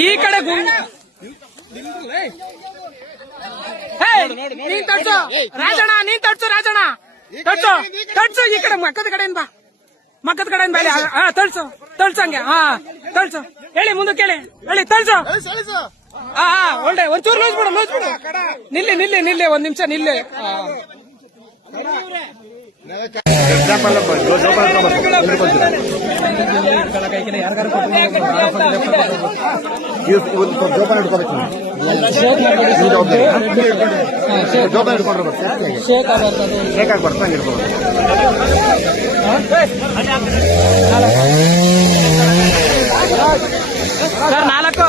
ಈ ಕಡೆ ನೀನ್ ತಡ್ಸು. ರಾಜಣ್ಣ ನೀನ್ ತಡ್ಸು ರಾಜಣ್ಣ. ತಡ್ಸು. ತಡ್ಸು ಈ ಕಡೆ ಮಕ್ಕದ ಕಡೆಯಿಂದ ಬಾ. ಮಕ್ಕದ ಕಡೆಯಿಂದ ಬಾ. ಹಾ ತಳ್ಸು ತಳ್ಸಂಗೆ ಹಾ ತಳ್ಸು ಹೇಳಿ ಮುಂದಕ್ಕೆ ಹೇಳಿ ಹೇಳಿ ತಳ್ಸು ಹಾ ಹಾ ಒಳ್ಳೆ ಒಂಚೂರು ಲೂಸ್ ಬಿಡು ಲೂಸ್ ಬಿಡು. ನಿಲ್ಲಿ ನಿಲ್ಲಿ ನಿಲ್ಲಿ ಒಂದ್ ನಿಮಿಷ ನಿಲ್ಲಿ. ಜೋಪಾನ ಇಟ್ಕೋಬೇಕು ಜೋಪಾನ ಇಟ್ಕೊಂಡ್ರೆ ಶೇಕ್ ಆಗ್ಬಾರ್ದು ಹಂಗೆ ಸರ್ ನಾಲ್ಕು